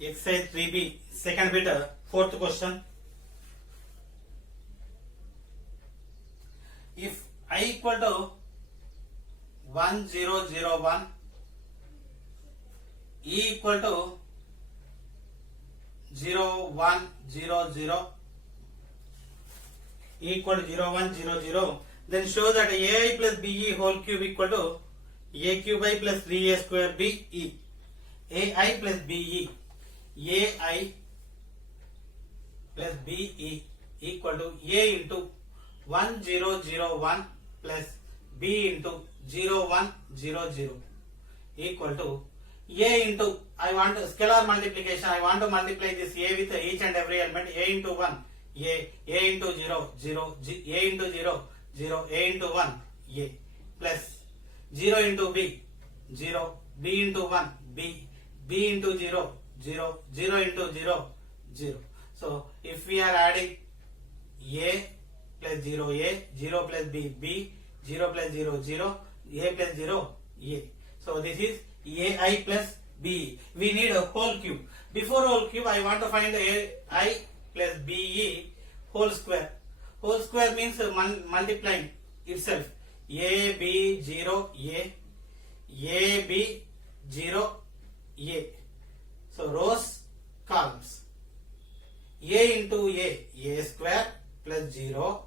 Exercise 3B, second bit, fourth question. If I equal to 1001, E equal to 0100, E equal to 0100, then show that AI plus BE whole cube equal to A cube I plus 3A square BE. AI plus BE, AI plus BE equal to A into 1001 plus B into 0100 equal to A into, I want scalar multiplication, I want to multiply this A with each and every element, A into 1, A into 0, 0, A into 0, 0, A into 1, A, plus 0 into B, 0, B into 1, B, B into 0, 0, 0 into 0, 0. So, if we are adding A plus 0, A, 0 plus B, B, 0 plus 0, 0, A plus 0, A. So, this is AI plus BE. We need a whole cube. Before whole cube, I want to find AI plus BE whole square. Whole square means multiplying itself. A, B, 0, A, B, 0, A. So, rows, columns. A into A square plus 0.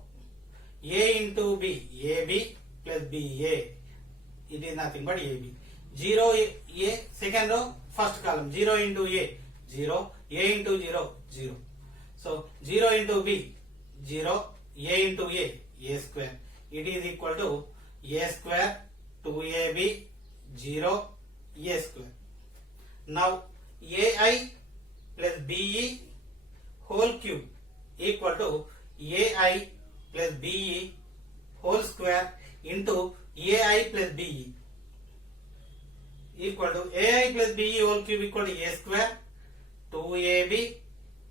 A into B, AB plus BA. It is nothing but AB. 0 A, second row, first column. 0 into A, 0. A into 0, 0. So, 0 into B, 0. A into A square. It is equal to A square 2AB 0 A square. Now, AI plus BE whole cube equal to AI plus BE whole square into AI plus BE equal to AI plus BE whole cube equal to A square 2AB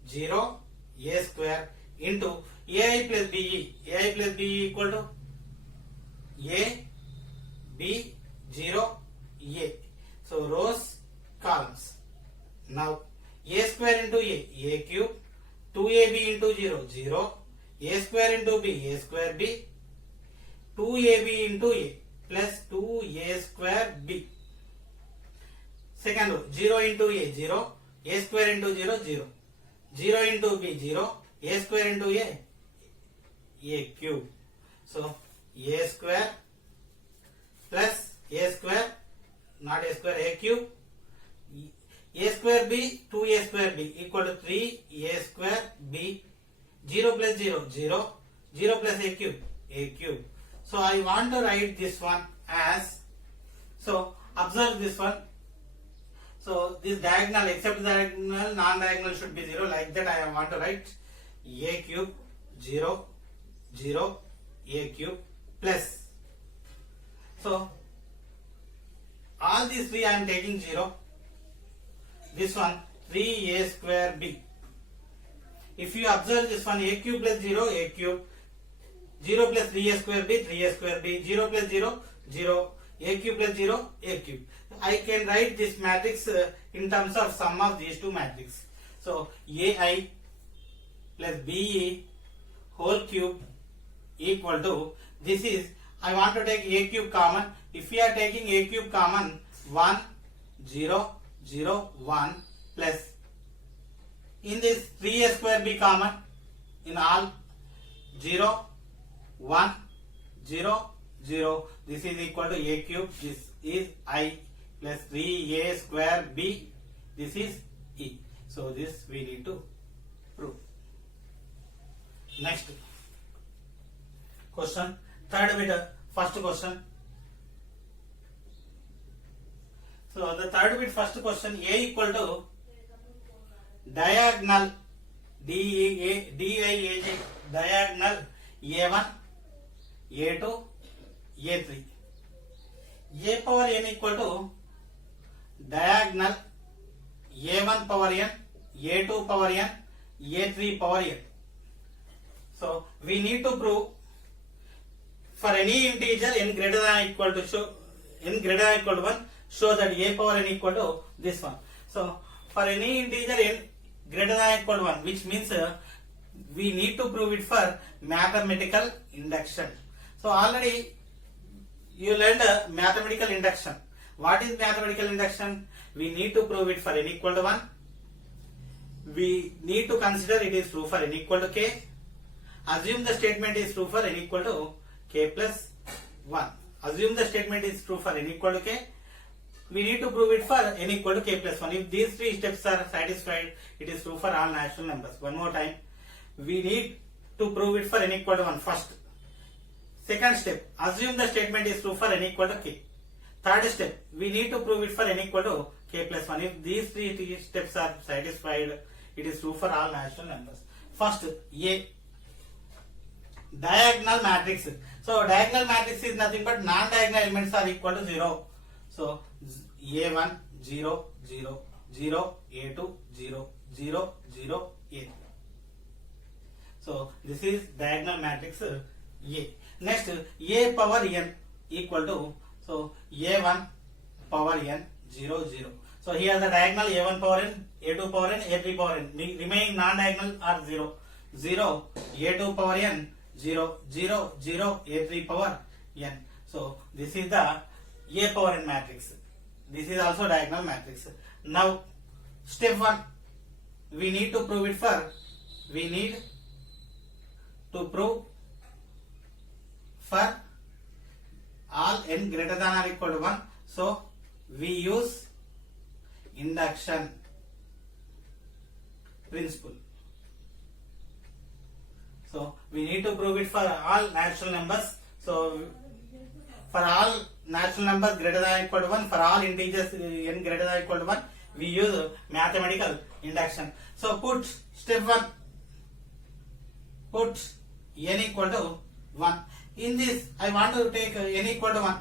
0 A square into AI plus BE. AI plus BE equal to A, B, 0, A. So, rows, columns. Now, A square into A cube, 2AB into 0, 0, A square into B, A square B, 2AB into A plus 2A square B. Second row, 0 into A, 0, A square into 0, 0, 0 into B, 0, A square into A cube. So, A square plus A square, not A square, A cube, A square B, 2A square B equal to 3A square B, 0 plus 0, 0, 0 plus A cube. So, I want to write this one as, so, observe this one. So, this diagonal, except diagonal, non-diagonal should be 0. Like that, I want to write A cube, 0, 0, A cube plus. So, all these three I am taking 0. This one 3A square B. If you observe this one, A cube plus 0, A cube, 0 plus 3A square B, 3A square B, 0 plus 0, 0, A cube plus 0, A cube. I can write this matrix in terms of sum of these two matrices. So, AI plus BE whole cube equal to, this is, I want to take A cube common. If we are taking A cube common, 1, 0, 0, 1 plus, in this 3A square B common, in all, 0, 1, 0, 0, this is equal to A cube, this is I plus 3A square B, this is E. So, this we need to prove. Next question, third bit, first question. So, the third bit, first question, A equal to diagonal DIAJ, diagonal A1, A2, A3. A power n equal to diagonal A1 power n, A2 power n, A3 power n. So, we need to prove for any integer n greater than or equal to n greater than or equal to 1, show that A power n equal to this one. So, for any integer n greater than or equal to 1, which means we need to prove it for mathematical induction. So already you learned mathematical induction. What is mathematical induction? We need to prove it for n equal to 1. We need to consider it is true for n equal to k. Assume the statement is true for n equal to k plus 1. Assume the statement is true for n equal to k. We need to prove it for n equal to k plus 1. If these three steps are satisfied, it is true for all natural numbers. One more time. We need to prove it for n equal to 1 first. Second step, assume the statement is true for n equal to k. Third step, we need to prove it for n equal to k plus 1. If these three steps are satisfied, it is true for all natural numbers. First, A. Diagonal matrix. So, diagonal matrix is nothing but non-diagonal elements are equal to 0. So, A1, 0, 0, 0, A2, 0, 0, 0, A3. So, this is diagonal matrix A. Next, A power n equal to, so A1 power n 0 0. So here the diagonal A1 power n, A2 power n, A3 power n. Remaining non-diagonal are 0. 0, A2 power n, 0, 0, 0, A3 power n. So this is the A power n matrix. This is also diagonal matrix. Now step 1, we need to prove it for, we need to prove for all n greater than or equal to 1. So we use induction principle. So we need to prove it for all natural numbers. So for all natural numbers greater than or equal to 1, for all integers n greater than or equal to 1, we use mathematical induction. So put step 1, put n equal to 1. In this, I want to take n equal to 1,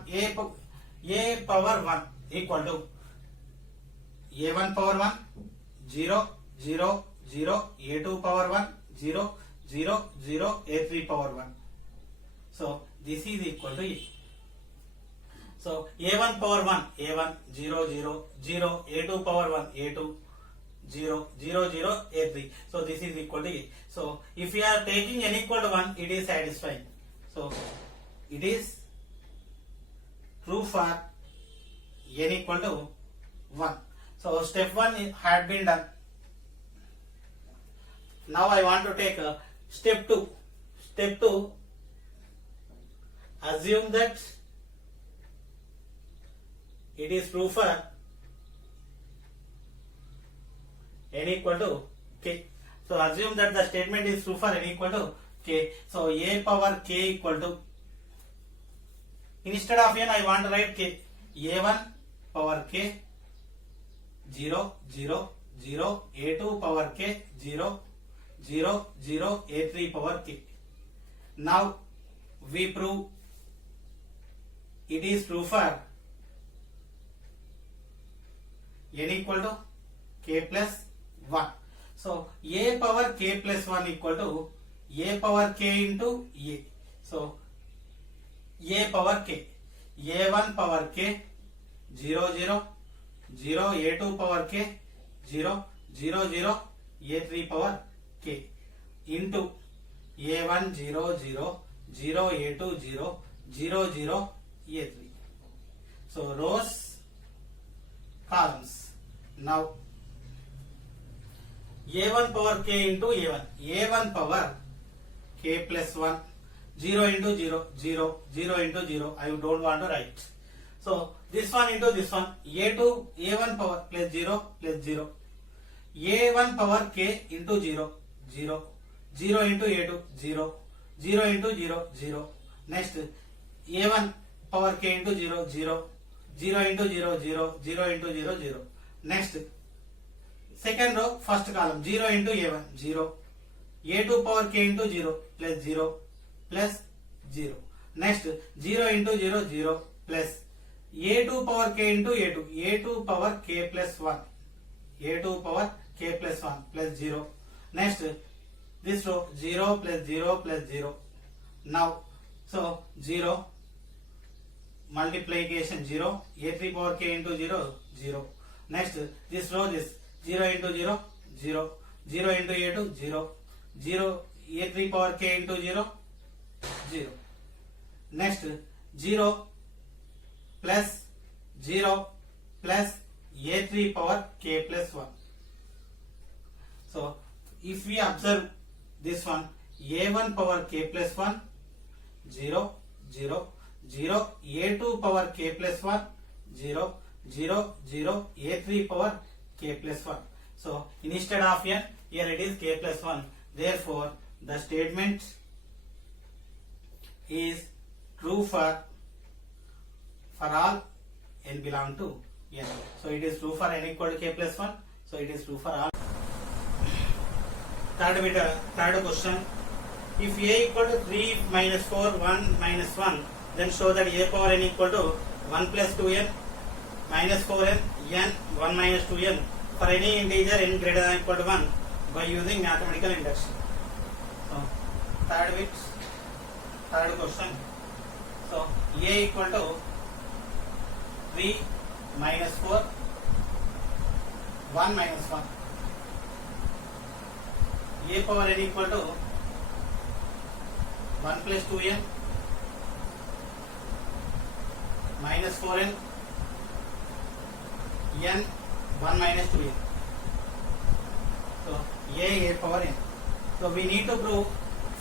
a power 1 equal to a1 power 1, 0, 0, 0, a2 power 1, 0, 0, 0, a3 power 1. So, this is equal to a. So, a1 power 1, a1, 0, 0, 0, a2 power 1, a2, 0, 0, 0, a3. So, this is equal to a. So, if we are taking n equal to 1, it is satisfying. So, it is true for n equal to 1. So, step 1 had been done. Now, I want to take step 2. Step 2, assume that it is true for n equal to k. So, assume that the statement is true for n equal to k. So, a power k equal to, instead of n I want to write k, a1 power k 0 0 0, a2 power k 0 0 0, a3 power k. Now we prove it is true for n equal to k plus 1. So a power k plus 1 equal to a power k into a. So a power k, a1 power k 0 0 0, a2 power k 0 0 0, a3 power k into a1 0 0 0, a2 0 0 0, a3. So rows, columns. Now a1 power k into a1, a1 power k plus 1, 0 into 0 0, 0 into 0, I don't want to write. So this one into this one, a2 a1 power plus 0 plus 0, a1 power k into 0 0, 0 into a2 0, 0 into 0 0. Next a1 power k into 0 0, 0 into 0 0, 0 into 0 0. Next second row, first column, 0 into a1 0, a2 power k into 0 plus 0 plus 0. Next 0 into 0 0 plus a2 power k into a2, a2 power k plus 1, a2 power k plus 1 plus 0. Next this row, 0 plus 0 plus 0. Now so 0 multiplication 0, a3 power k into 0 0. Next this row, this 0 into 0 0, 0 into a2 0, 0 a3 power k into 0 0. Next 0 plus 0 plus a3 power k plus 1. So if we observe this one, a1 power k plus 1 0 0 0, a2 power k plus 1 0 0 0, a3 power k plus 1. So instead of n, here it is k plus 1. Therefore the statement is true for all n belong to n. So it is true for n equal to k plus 1. So it is true for all. Third question. If a equal to 3 minus 4 1 minus 1, then show that a power n equal to 1 plus 2n minus 4n n 1 minus 2n for any integer n greater than or equal to 1 by using mathematical induction. So third question. So a equal to 3 minus 4 1 minus 1, a power n equal to 1 plus 2n minus 4n n 1 minus 2n. So a power n. So we need to prove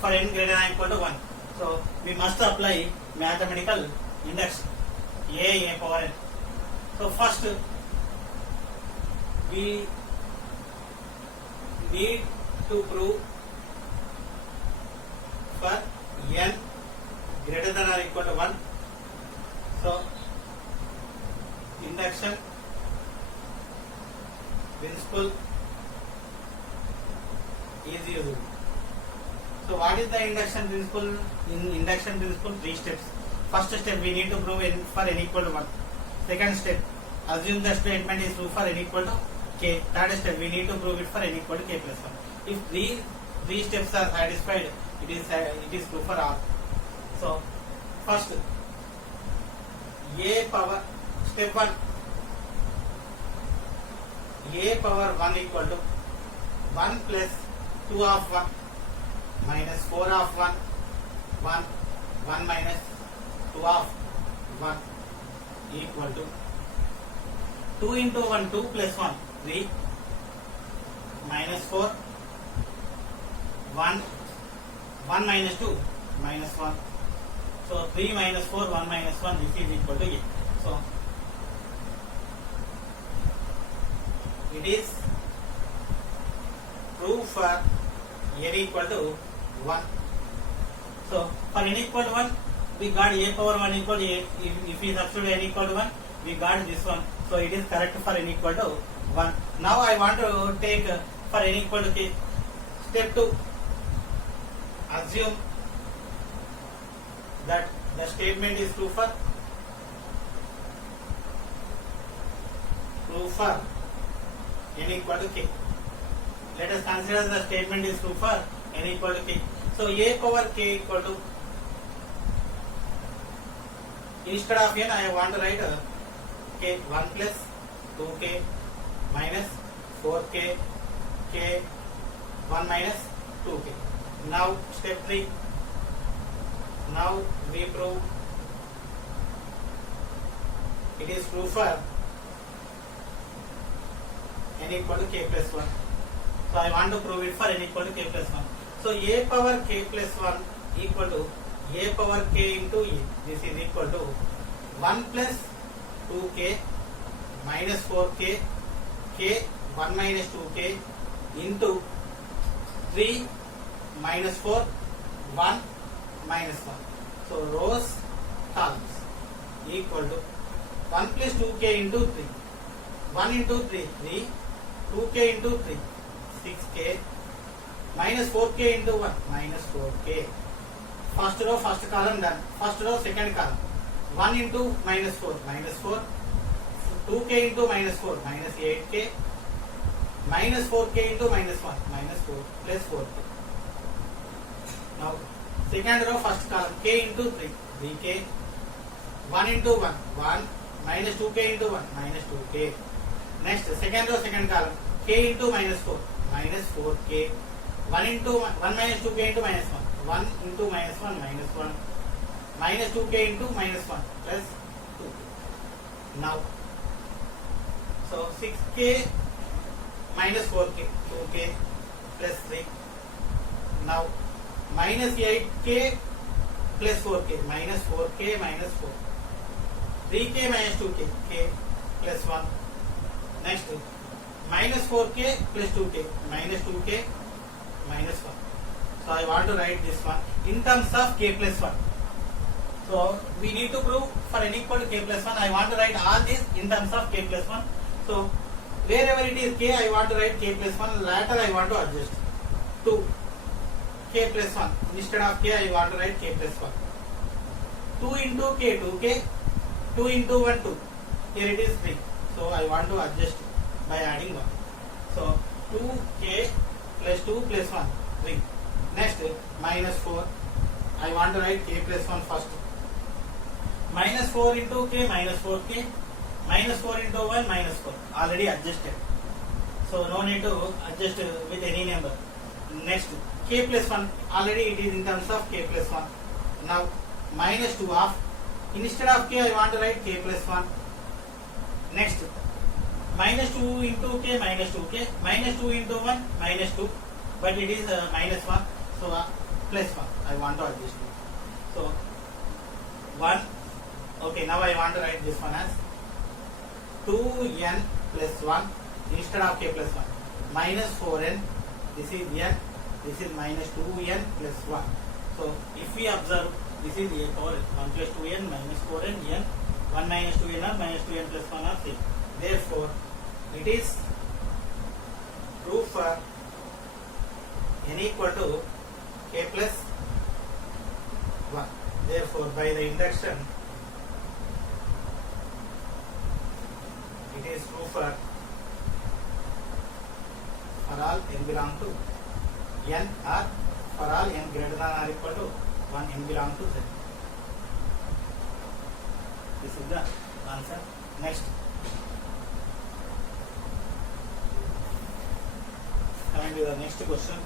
for n greater than or equal to 1. So we must apply mathematical induction. A power n. So first we need to prove for n greater than or equal to 1. So induction principle is used. So what is the induction principle? In induction principle, 3 steps. First step, we need to prove n for n equal to 1. Second step, assume the statement is true for n equal to k. Third step, we need to prove it for n equal to k plus 1. If these 3 steps are satisfied, it is true for all. So first, a power, step 1, a power 1 equal to 1 plus 2 of 1 minus 4 of 1 1 1 minus 2 of 1 equal to 2 into 1 2 plus 1 3 minus 4 1 1 minus 2 minus 1. So 3 minus 4 1 minus 1, this is equal to a. So it is true for n equal to 1. So for n equal to 1, we got a power 1 equal to a. If we substitute n equal to 1, we got this one. So it is correct for n equal to 1. Now I want to take for n equal to k. Step 2, assume that the statement is true for n equal to k. Let us consider the statement is true for n equal to k. So a power k equal to, instead of n I want to write k 1 plus 2k minus 4k k 1 minus 2k. Now step 3. Now we prove it is true for n equal to k plus 1. So I want to prove it for n equal to k plus 1. So a power k plus 1 equal to a power k into e. This is equal to 1 plus 2k minus 4k k 1 minus 2k into 3 minus 4 1 minus 1. So rows columns equal to 1 plus 2k into 3, 1 into 3 3, 2k into 3 6k minus 4k into 1 minus 4k. First row first column done. First row second column. 1 into minus 4 minus 4, 2k into minus 4 minus 8k, minus 4k into minus 1 minus 4 plus 4k. Now second row first column, k into 3 3k, 1 into 1 1 minus 2k into 1 minus 2k. Next second row second column, k into minus 4 minus 4k 1 into 1 minus 2k into minus 1 1 into minus 1 minus 1 minus 2k into minus 1 plus 2. Now so 6k minus 4k 2k plus 3. Now minus 8k plus 4k minus 4k minus 4 3k minus 2k k plus 1. Next minus 4k plus 2k minus 2k minus 1. So I want to write this one in terms of k plus 1. So we need to prove for n equal to k plus 1. I want to write all this in terms of k plus 1. So wherever it is k, I want to write k plus 1. Later I want to adjust to k plus 1. Instead of k, I want to write k plus 1. 2 into k 2k, 2 into 1 2. Here it is 3. So I want to adjust by adding 1. So 2k plus 2 plus 1 3. Next minus 4. I want to write k plus 1 first. Minus 4 into k minus 4k. Minus 4 into 1 minus 4. Already adjusted. So no need to adjust with any number. Next k plus 1. Already it is in terms of k plus 1. Now minus 2 of. Instead of k, I want to write k plus 1. Next minus 2 into k minus 2k. Minus 2 into 1 minus 2. But it is minus 1. So plus 1. I want to adjust it. So 1. Okay, now I want to write this one as 2n plus 1 instead of k plus 1. Minus 4n. This is n. This is minus 2n plus 1. So if we observe, this is a power 1 plus 2n minus 4n n. 1 minus 2n or minus 2n plus 1 or 3. Therefore, it is proof for n equal to k plus 1. Therefore, by the induction, it is true for all n belong to n or for all n greater than or equal to 1 n belong to z. This is the answer. Next, coming to the next question.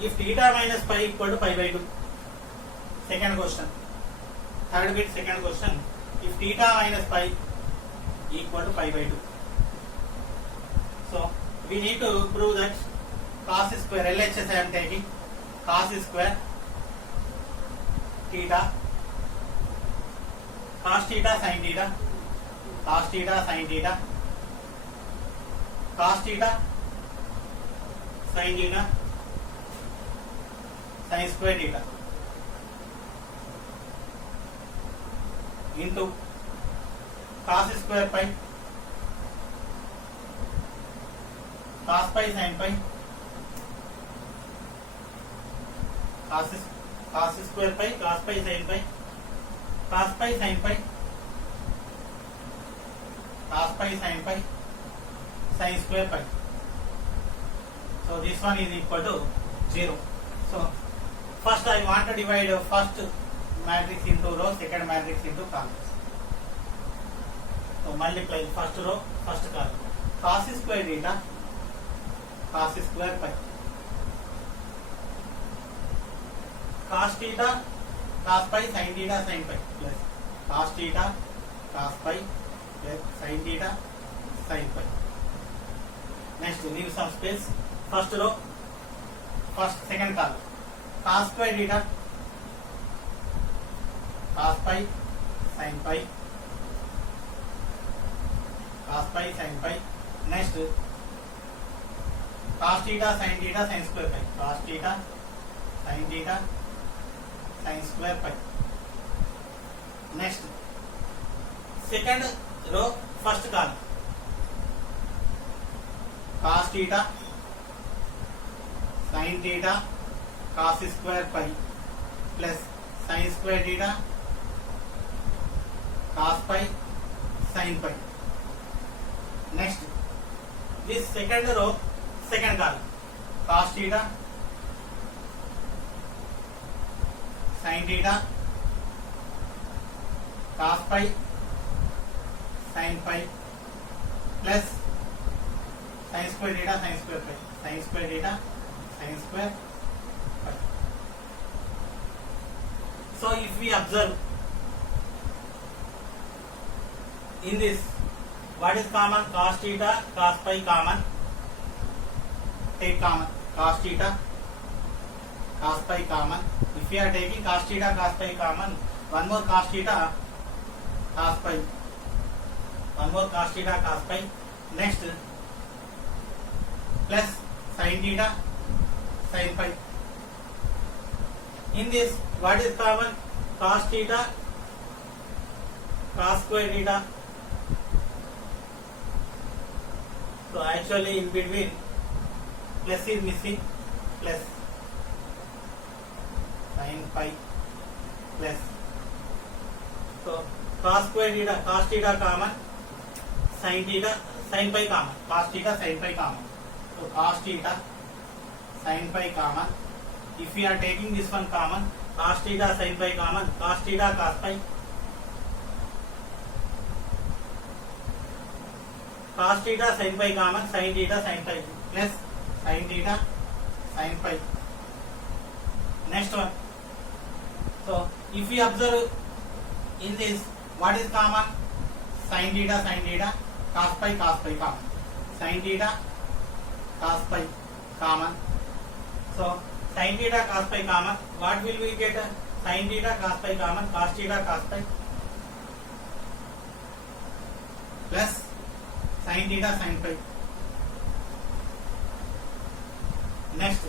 If theta minus pi equal to pi by 2. Second question. Third bit, second question. If theta minus pi equal to pi by 2. So we need to prove that cos square LHS I am taking. Cos square theta, cos theta sin theta, cos theta sin theta, cos theta sin theta, sin square theta into cos square pi, cos pi sin pi, cos square pi, cos pi sin pi, cos pi sin pi, cos pi sin pi, sin square pi. So this one is equal to 0. So first I want to divide first matrix into row, second matrix into columns. So multiply first row, first column. Cos square theta, cos square pi. Cos theta, cos pi, sin theta, sin pi plus cos theta, cos pi plus sin theta, sin pi. Next, leave some space. First row, second column. Cos square theta, cos pi, sin pi, cos pi, sin pi. Next, cos theta, sin square pi. Cos theta, sin square pi. Next, second row, first column. Cos theta, sin theta, cos square pi plus sin square theta, cos pi, sin pi. Next, this second row, second column. Cos theta, sin theta, cos pi, sin phi plus sin square theta sin square phi, sin square theta sin square phi. So if we observe in this, what is common? Cos theta cos phi common, take common, cos theta cos phi common. If we are taking cos theta cos phi common, one more cos theta cos phi, one more cos theta cos phi. Next plus sin theta sin phi. In this, what is common? Cos theta cos square theta. So actually in between plus is missing, plus sin phi plus. So cos square theta, cos theta common, sin theta sin phi common, cos theta sin phi common. So cos theta sin phi common. If we are taking this one common, cos theta sin phi common, cos theta cos phi, cos theta sin phi common, sin theta sin phi plus sin theta sin phi. Next one. So if we observe in this, what is common? Sin theta cos phi common, sin theta cos phi common. So sin theta cos phi common, what will we get? Sin theta cos phi common, cos theta cos phi plus sin theta sin phi. Next,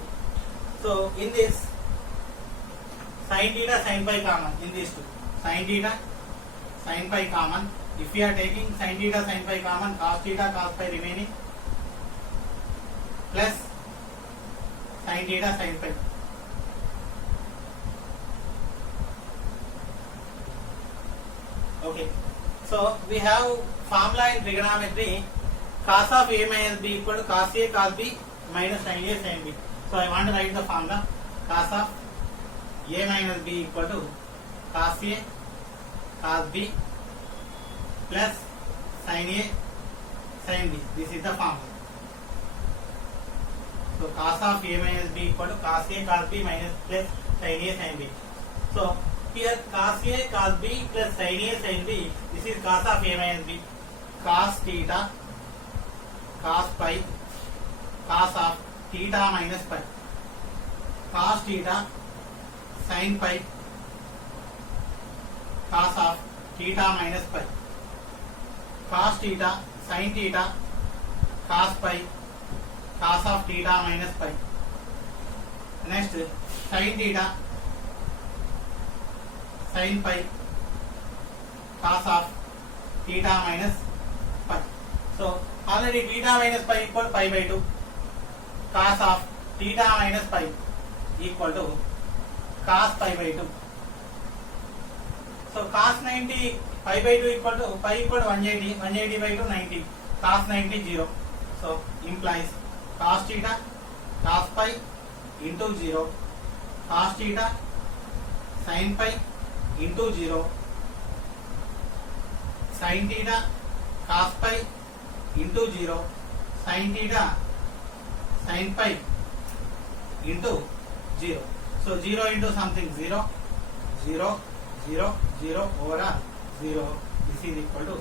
so in this sin theta sin phi common, in these two, sin theta sin phi common. If we are taking sin theta sin phi common, cos theta cos phi remaining plus sin theta sin phi. Okay, so we have formula in trigonometry, cos of a minus b equal to cos a cos b minus sin a sin b. So I want to write the formula, cos of a minus b equal to cos a cos b plus sin a sin b. This is the formula. So cos of a minus b equal to cos a cos b minus plus sin a sin b. So here cos a cos b plus sin a sin b, this is cos of a minus b. Cos theta cos phi, cos of theta minus phi, cos theta sin phi, cos of theta minus phi, cos theta sin theta cos phi, cos of theta minus phi. Next sin theta sin phi, cos of theta minus phi. So already theta minus phi equal to pi by 2, cos of theta minus phi equal to cos pi by 2. So cos 90 pi by 2 equal to pi equal to 180, 180 by 2 90, cos 90 0. So implies cos theta cos phi into 0, cos theta sin phi into 0, sin theta cos phi into 0, sin theta sin phi into 0. So 0 into something 0, 0, 0, 0 over 0. This is equal to